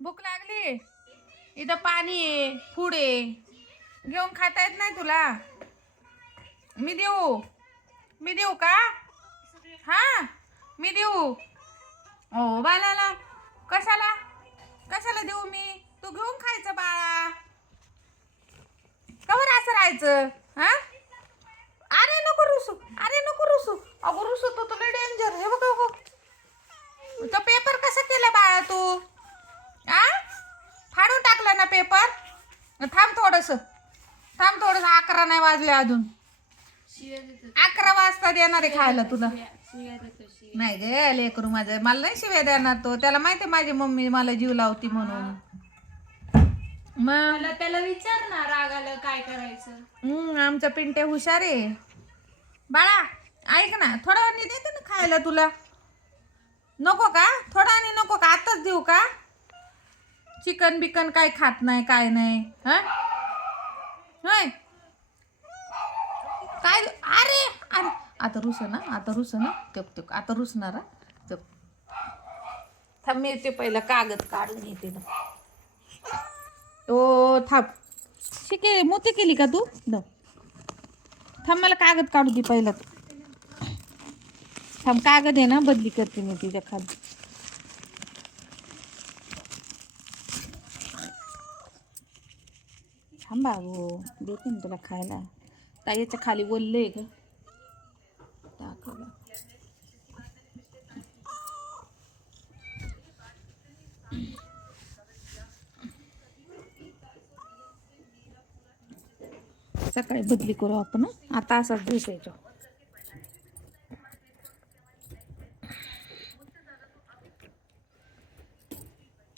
भूक लागली. इथं पाणी आहे, फूड आहे, घेऊन खाता येत नाही तुला? मी देऊ का? हा, मी देऊ. ओ बाळाला कशाला कशाला देऊ मी? तू घेऊन खायचं बाळा. कवर असं राहायचं? हा, अरे नको रुसू, अरे नको रुसू. अगो रुसू तो तुला डेंजर. हे बघ बघ, तो पेपर कसं केलं बाळा तू? आ, फाडून टाकला ना पेपर? थांब थोडस 11 नाही वाजले अजून. 11 वाजता देणार आहे खायला तुला. नाही गे लेकरू माझं, मला नाही शिव्या देणार तो. त्याला माहिती माझी मम्मी मला जीव लावती म्हणून. मग त्याला विचार ना, रागाला काय करायचं. आमचा पिंटे हुशार आहे. बाळा ऐक ना, थोडा वेळ देते ना खायला तुला. नको का? थोडा आणि नको का? आताच देऊ का? चिकन बिकन काय खात नाही, काय नाही. हा होय काय? अरे अरे आता रुस ना तप आता रुसणार. थांब मी ते पहिलं कागद काढून घेते ना. ओ थांब, शिके मोती केली का तू? थांब मला कागद काढू दे पहिला तू. थांब कागद आहे ना, बदली करते मी तिच्या खाली. थांब बाबू, देते ना तुला खायला. ताईच्या खाली बोलले ग. सकाळी बदली करू आपण. आता असाच दिसायचो.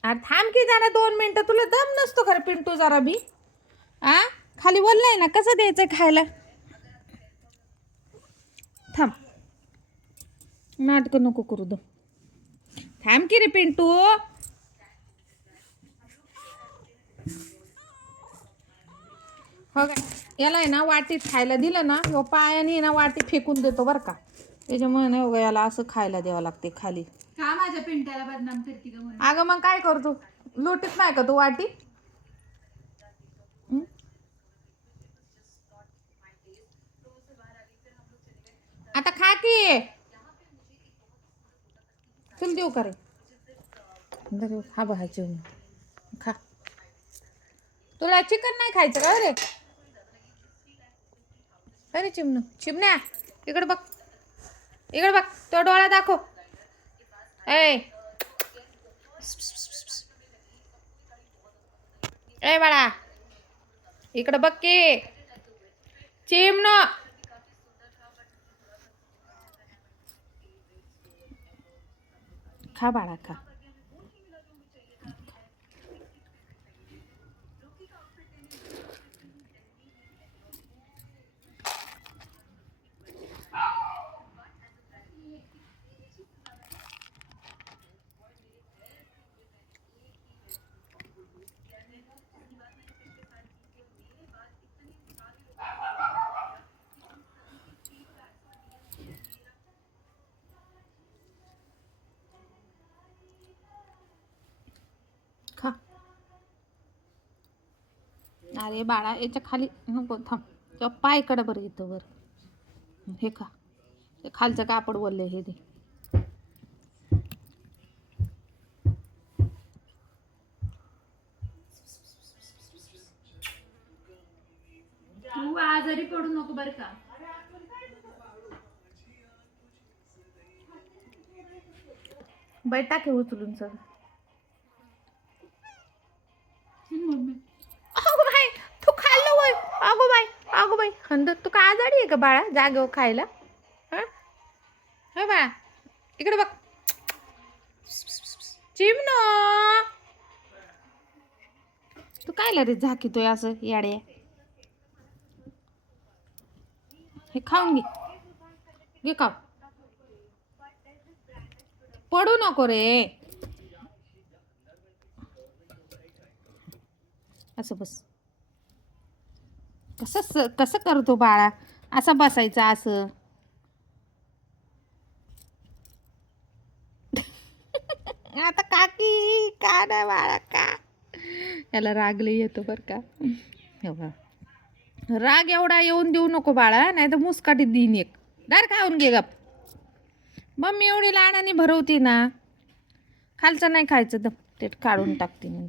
थांब की जरा 2 मिनिटं. तुला दम नसतो खरं पिंटू जरा बी. खाली बोललाय ना, कसं द्यायचं खायला? थांब, नाटक नको करू. थांब की रे पिंटू. हो काय, याला आहे ना वाटीत खायला दिलं ना, ह्यो पायाने ना वाटी फेकून देतो बरं का. त्याच्यामुळे नाही हो, याला असं खायला द्यावं लागते खाली. का माझ्या पिंट्याला बदनाम करते का म्हणून? अगं मग काय करतो? लोटीत नाही का तू वाटी? आता खा की. चल देऊ का रे? हा बघा जेवण खा. तुला चिकन नाही खायचं का रे? अरे चिमण्या इकडे बघ, तो डोळा दाखव. ए बाळा इकडे बघ की. चिमणो खा बाळा खा. खा. अरे बाळा याच्या खाली नको. थांब, तेव्हा पाय कडे बरं येतं वर. हे खा, ते खालचं कापड बोलले हे दे. तू आजारी पडू नको बरं का. बैठा के उचलून सगळं. अगो बाई तू खाल्लं वय. अगो बाई हंद, तू का आजारी आहे का बाळा जागेवर खायला? हा बाळा इकडे बघ. चिमणो तू काय रे झाकीतोय असं याडे? हे खाऊन घे खाऊ. पडू नको रे. असं बस. कसं करतो बाळा? असं बसायचं असं. आता काय काकी का नाही बाळा का. याला रागले येतो बरं का. हे बघ. राग एवढा येऊन देऊ नको बाळा, नाही तर मुसकाटीत देईन एक. डायरेक्ट खाऊन घे गप. मम्मी एवढी लहानाने भरवती ना, खालचं नाही खायचं, ते काढून टाकते मी.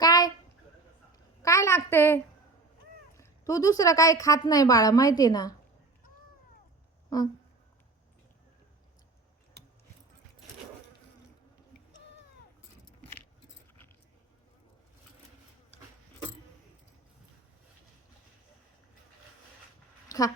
काय काय लागते. तू दुसरं काही खात नाही बाळा, माहिती ना. हं. खा.